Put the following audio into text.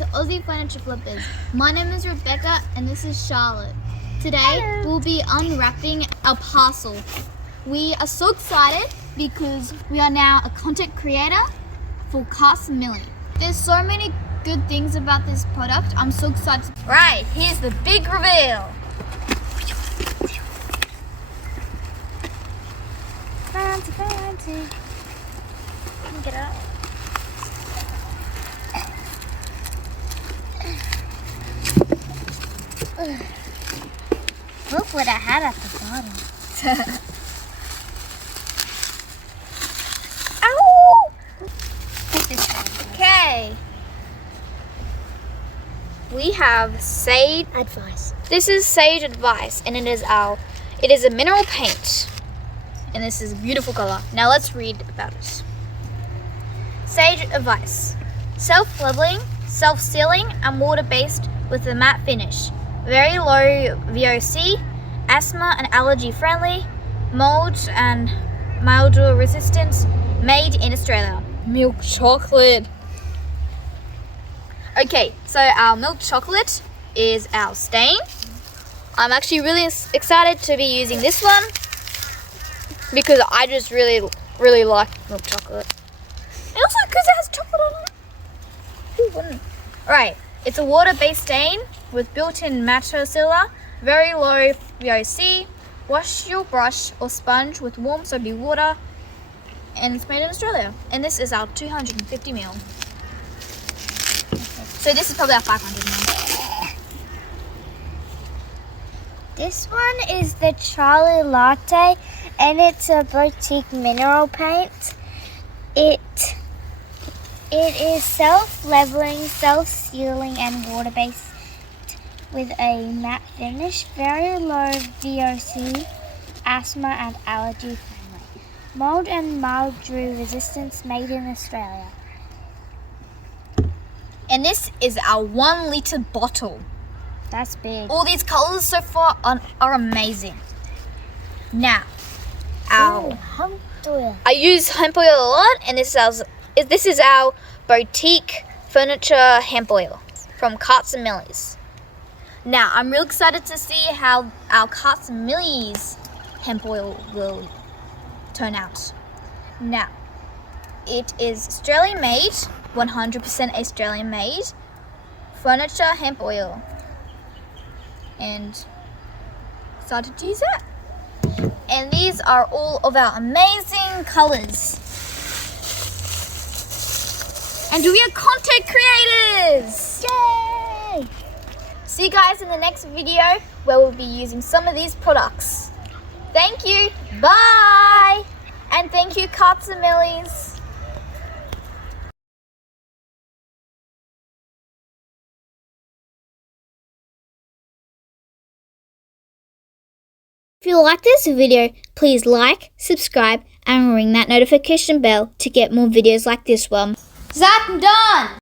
to Aussie Furniture Flippers. My name is Rebecca and this is Charlotte. Today we'll be unwrapping our parcel. We are so excited because we are now a content creator for Carts and Millie. There's so many good things about this product. I'm so excited. Right, here's the big reveal. Fancy. Let me get it out. Look what I had at the bottom. Ow! Okay. We have Sage Advice. This is Sage Advice, and it is a mineral paint. And this is a beautiful color. Now let's read about it. Sage Advice. Self-leveling, self-sealing, and water-based with a matte finish. Very low VOC, asthma and allergy friendly, mold and mildew resistance, made in Australia. Milk chocolate. Okay, so our milk chocolate is our stain. I'm actually really excited to be using this one because I just really like milk chocolate. And also because it has chocolate on it. Who wouldn't? Alright, it's a water-based stain with built-in matte sealer, very low VOC. Wash your brush or sponge with warm soapy water, and it's made in Australia. And this is our 250ml. So this is probably our 500ml. This one is the Charlie Latte, and it's a boutique mineral paint. It is self-leveling, self-sealing, and water-based with a matte finish, very low VOC, asthma and allergy friendly, mold and mildew resistance, made in Australia. And this is our 1 litre bottle. That's big. All these colors so far are amazing. Now, Hemp oil. I use hemp oil a lot, and this is our boutique furniture hemp oil from Carts and Millie's. Now, I'm real excited to see how our Carts and Millie's hemp oil will turn out. Now, it is Australian made, 100% Australian made furniture hemp oil. And excited to use it. And these are all of our amazing colors. And we are content creators! Yay! See you guys in the next video where we'll be using some of these products. Thank you. Bye. And thank you, Carts and Millie's. If you like this video, please like, subscribe, and ring that notification bell to get more videos like this one. Zach, I'm done.